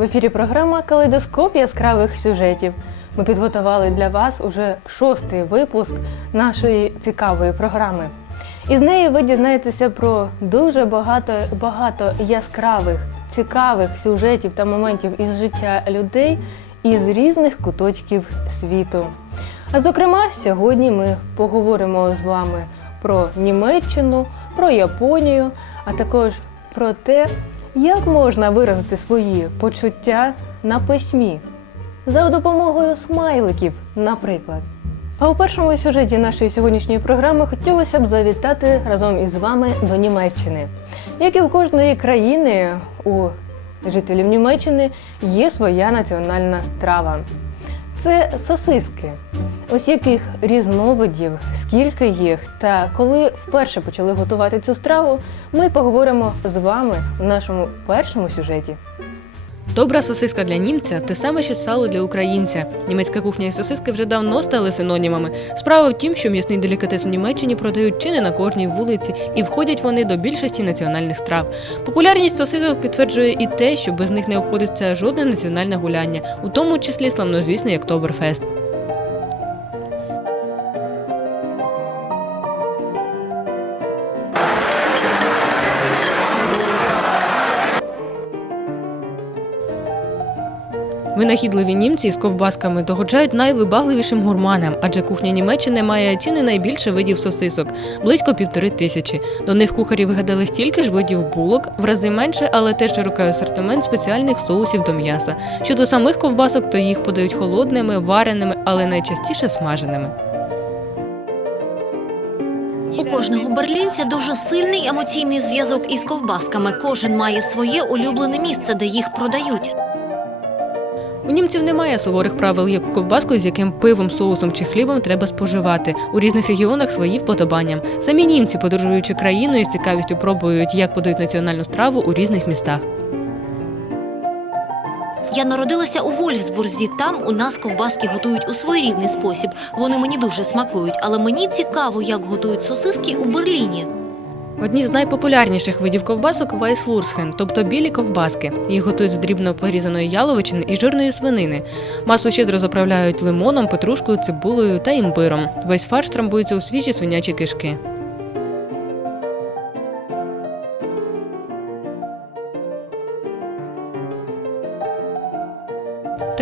В ефірі програма Калейдоскоп яскравих сюжетів. Ми підготували для вас уже шостий випуск нашої цікавої програми. Із неї ви дізнаєтеся про дуже багато багато яскравих, цікавих сюжетів та моментів із життя людей із різних куточків світу. А зокрема, сьогодні ми поговоримо з вами про Німеччину, про Японію, а також про те, як можна виразити свої почуття на письмі за допомогою смайликів, наприклад. А у першому сюжеті нашої сьогоднішньої програми хотілося б завітати разом із вами до Німеччини. Як і у кожної країни, у жителів Німеччини є своя національна страва. Це сосиски. Ось яких різновидів, скільки їх, та коли вперше почали готувати цю страву, ми поговоримо з вами у нашому першому сюжеті. Добра сосиска для німця те саме, що сало для українця. Німецька кухня і сосиски вже давно стали синонімами. Справа в тім, що м'ясний делікатес у Німеччині продають чи не на кожній вулиці, і входять вони до більшості національних страв. Популярність сосисок підтверджує і те, що без них не обходиться жодне національне гуляння, у тому числі славнозвісний Октоберфест. Винахідливі німці з ковбасками догоджають найвибагливішим гурманам, адже кухня Німеччини має чи не найбільше видів сосисок близько півтори тисячі. До них кухарі вигадали стільки ж видів булок, в рази менше, але теж широкий асортимент спеціальних соусів до м'яса. Щодо самих ковбасок, то їх подають холодними, вареними, але найчастіше смаженими. У кожного берлінця дуже сильний емоційний зв'язок із ковбасками. Кожен має своє улюблене місце, де їх продають. У німців немає суворих правил, як у ковбаску, з яким пивом, соусом чи хлібом треба споживати. У різних регіонах свої вподобання. Самі німці, подорожуючи країною, з цікавістю пробують, як подають національну страву у різних містах. Я народилася у Вольфсбурзі. Там у нас ковбаски готують у своєрідний спосіб. Вони мені дуже смакують, але мені цікаво, як готують сосиски у Берліні. Одні з найпопулярніших видів ковбасок вайсвурсхен, тобто білі ковбаски. Їх готують з дрібно порізаної яловичини і жирної свинини. Масу щедро заправляють лимоном, петрушкою, цибулею та імбиром. Весь фарш трамбується у свіжі свинячі кишки.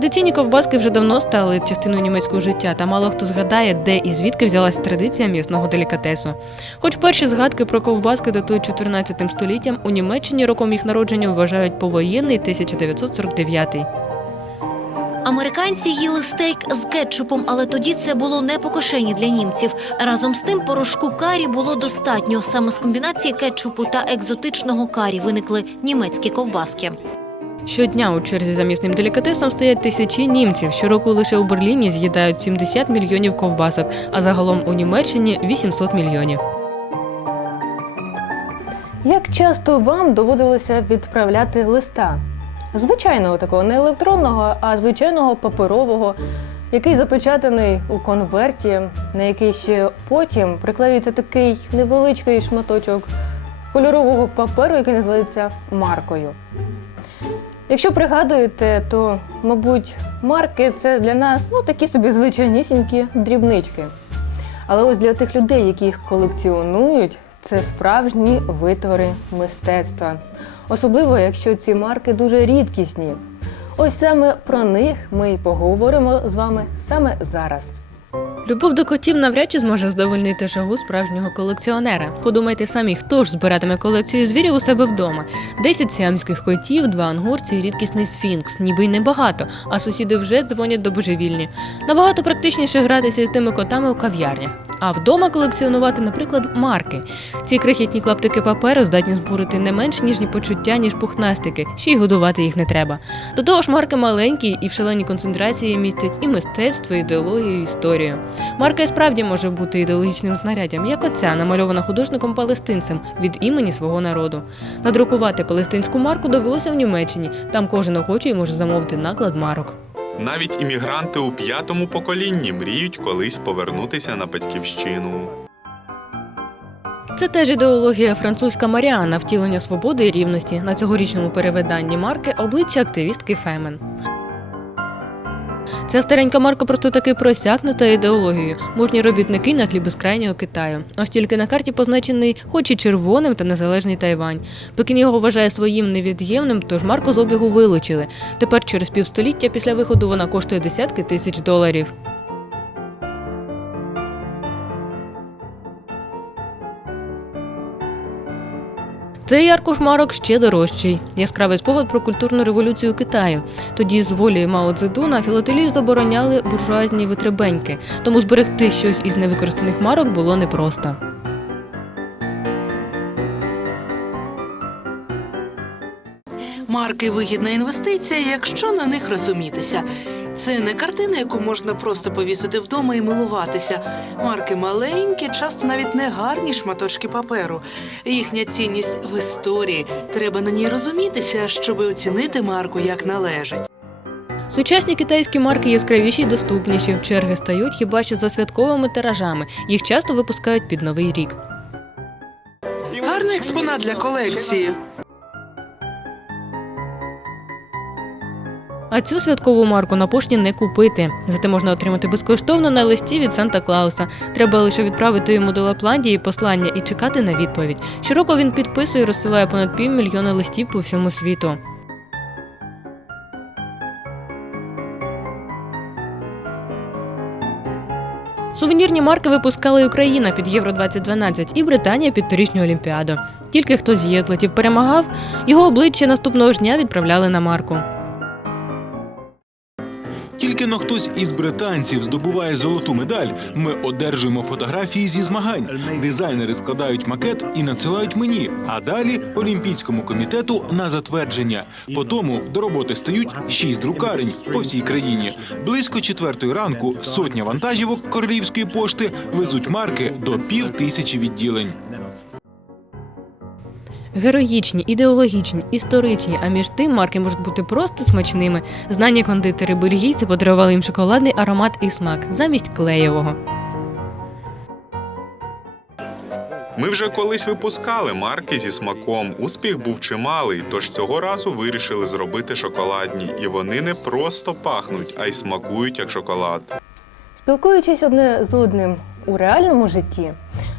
Традиційні ковбаски вже давно стали частиною німецького життя, та мало хто згадає, де і звідки взялася традиція м'ясного делікатесу. Хоч перші згадки про ковбаски датують 14 століттям, у Німеччині роком їх народження вважають повоєнний 1949. Американці їли стейк з кетчупом, але тоді це було не по кишені для німців. Разом з тим порошку карі було достатньо. Саме з комбінації кетчупу та екзотичного карі виникли німецькі ковбаски. Щодня у черзі за м'ясним делікатесом стоять тисячі німців. Щороку лише у Берліні з'їдають 70 мільйонів ковбасок, а загалом у Німеччині 800 мільйонів. Як часто вам доводилося відправляти листа? Звичайного такого, не електронного, а звичайного паперового, який запечатаний у конверті, на який ще потім приклеюється такий невеличкий шматочок кольорового паперу, який називається маркою. Якщо пригадуєте, то, мабуть, марки це для нас ну, такі собі звичайнісінькі дрібнички. Але ось для тих людей, які їх колекціонують, це справжні витвори мистецтва. Особливо, якщо ці марки дуже рідкісні. Ось саме про них ми й поговоримо з вами саме зараз. Любов до котів навряд чи зможе задовольнити жагу справжнього колекціонера. Подумайте самі, хто ж збиратиме колекцію звірів у себе вдома. Десять сіамських котів, два ангорці рідкісний сфінкс, ніби й небагато, а сусіди вже дзвонять до божевільні. Набагато практичніше гратися з тими котами у кав'ярнях. А вдома колекціонувати, наприклад, марки. Ці крихітні клаптики паперу здатні збурити не менш ніжні почуття, ніж пухнастики, ще й годувати їх не треба. До того ж, марки маленькі і в шаленій концентрації містять і мистецтво, ідеологію, і історію. Марка і справді може бути ідеологічним знаряддям, як оця, намальована художником палестинцем від імені свого народу. Надрукувати палестинську марку довелося в Німеччині. Там кожен охочий може замовити наклад марок. Навіть іммігранти у п'ятому поколінні мріють колись повернутися на батьківщину. Це теж ідеологія французька Маріана, втілення свободи і рівності на цьогорічному перевиданні марки обличчя активістки Фемен. Ця старенька марка просто таки просякнута ідеологією. Мужні робітники на тлі безкрайнього Китаю. Ось тільки на карті позначений хоч і червоним та незалежний Тайвань. Пекін його вважає своїм невід'ємним, тож марку з обігу вилучили. Тепер через півстоліття після виходу вона коштує десятки тисяч доларів. Цей аркуш марок ще дорожчий. Яскравий спогад про культурну революцію Китаю. Тоді з волі Мао Цзедуна філателію забороняли буржуазні витребеньки, тому зберегти щось із невикористаних марок було непросто. Марки вигідна інвестиція, якщо на них розумітися. Це не картина, яку можна просто повісити вдома і милуватися. Марки маленькі, часто навіть не гарні шматочки паперу. Їхня цінність в історії. Треба на ній розумітися, щоб оцінити марку як належить. Сучасні китайські марки яскравіші й доступніші. В черги стають хіба що за святковими тиражами. Їх часто випускають під новий рік. Гарний експонат для колекції. А цю святкову марку на пошті не купити. Зате можна отримати безкоштовно на листі від Санта Клауса. Треба лише відправити йому до Лапландії послання і чекати на відповідь. Щороку він підписує і розсилає понад півмільйона листів по всьому світу. Сувенірні марки випускала і Україна під Євро 2012 і Британія під торічню Олімпіаду. Тільки хто з її атлетів перемагав, його обличчя наступного ж дня відправляли на марку. Тільки но хтось із британців здобуває золоту медаль. Ми одержуємо фотографії зі змагань. Дизайнери складають макет і надсилають мені. А далі Олімпійському комітету на затвердження. По тому до роботи стають шість друкарень по всій країні. Близько четвертої ранку сотня вантажівок королівської пошти везуть марки до пів тисячі відділень. Героїчні, ідеологічні, історичні, а між тим марки можуть бути просто смачними. Знані кондитери бельгійці подарували їм шоколадний аромат і смак замість клеєвого. Ми вже колись випускали марки зі смаком. Успіх був чималий, тож цього разу вирішили зробити шоколадні. І вони не просто пахнуть, а й смакують як шоколад. Спілкуючись одне з одним у реальному житті,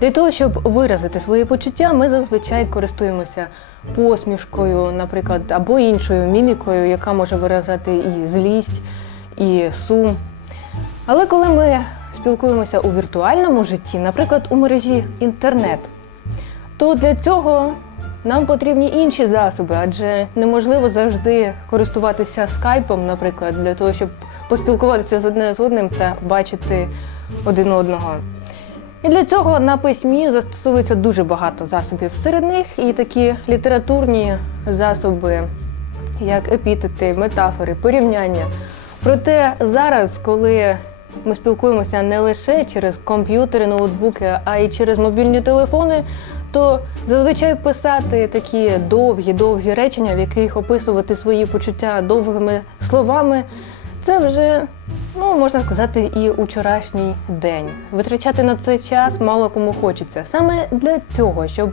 для того, щоб виразити свої почуття, ми зазвичай користуємося посмішкою, наприклад, або іншою мімікою, яка може виражати і злість, і сум. Але коли ми спілкуємося у віртуальному житті, наприклад, у мережі інтернет, то для цього нам потрібні інші засоби, адже неможливо завжди користуватися скайпом, наприклад, для того, щоб поспілкуватися з одне з одним та бачити один одного. І для цього на письмі застосовується дуже багато засобів. Серед них і такі літературні засоби, як епітети, метафори, порівняння. Проте зараз, коли ми спілкуємося не лише через комп'ютери, ноутбуки, а й через мобільні телефони, то зазвичай писати такі довгі-довгі речення, в яких описувати свої почуття довгими словами, це вже, ну можна сказати, і учорашній день. Витрачати на це час мало кому хочеться. Саме для цього, щоб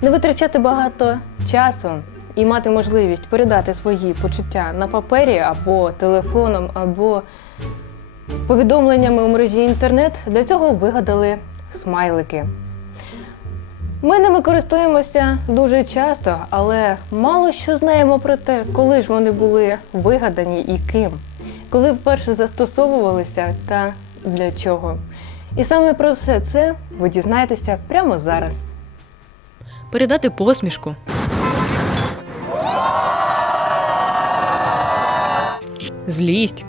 не витрачати багато часу і мати можливість передати свої почуття на папері або телефоном, або повідомленнями у мережі інтернет, для цього вигадали смайлики. Ми ними користуємося дуже часто, але мало що знаємо про те, коли ж вони були вигадані і ким, коли вперше застосовувалися та для чого. І саме про все це ви дізнаєтеся прямо зараз. Передати посмішку. Злість.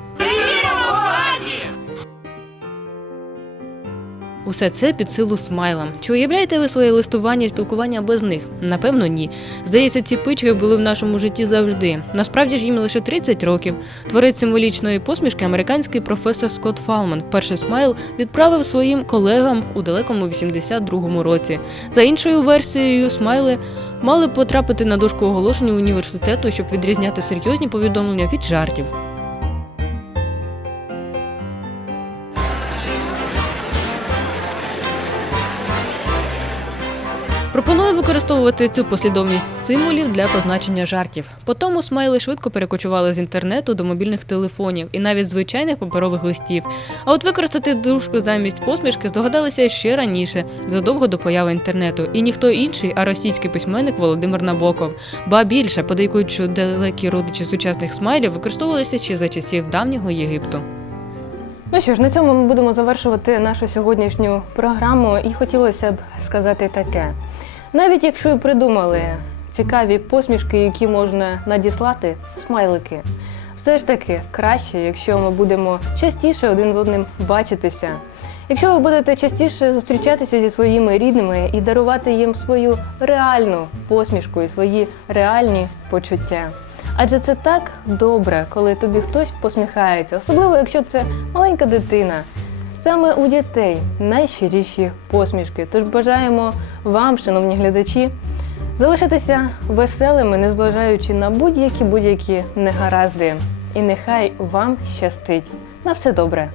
Усе це під силу смайлам. Чи уявляєте ви своє листування і спілкування без них? Напевно, ні. Здається, ці пички були в нашому житті завжди. Насправді ж їм лише 30 років. Творець символічної посмішки, американський професор Скотт Фалман, вперше смайл відправив своїм колегам у далекому 82-му році. За іншою версією, смайли мали потрапити на дошку оголошень університету, щоб відрізняти серйозні повідомлення від жартів. Пропоную використовувати цю послідовність символів для позначення жартів. Потому смайли швидко перекочували з інтернету до мобільних телефонів і навіть звичайних паперових листів. А от використати дружку замість посмішки здогадалися ще раніше, задовго до появи інтернету. І ніхто інший, а російський письменник Володимир Набоков. Ба більше подейкують, що далекі родичі сучасних смайлів використовувалися ще за часів давнього Єгипту. Ну що ж, на цьому ми будемо завершувати нашу сьогоднішню програму, і хотілося б сказати таке: навіть якщо і придумали цікаві посмішки, які можна надіслати, смайлики, все ж таки краще, якщо ми будемо частіше один з одним бачитися. Якщо ви будете частіше зустрічатися зі своїми рідними і дарувати їм свою реальну посмішку і свої реальні почуття. Адже це так добре, коли тобі хтось посміхається, особливо якщо це маленька дитина. Саме у дітей найщиріші посмішки. Тож бажаємо вам, шановні глядачі, залишитися веселими, незважаючи на будь-які будь-які негаразди. І нехай вам щастить. На все добре.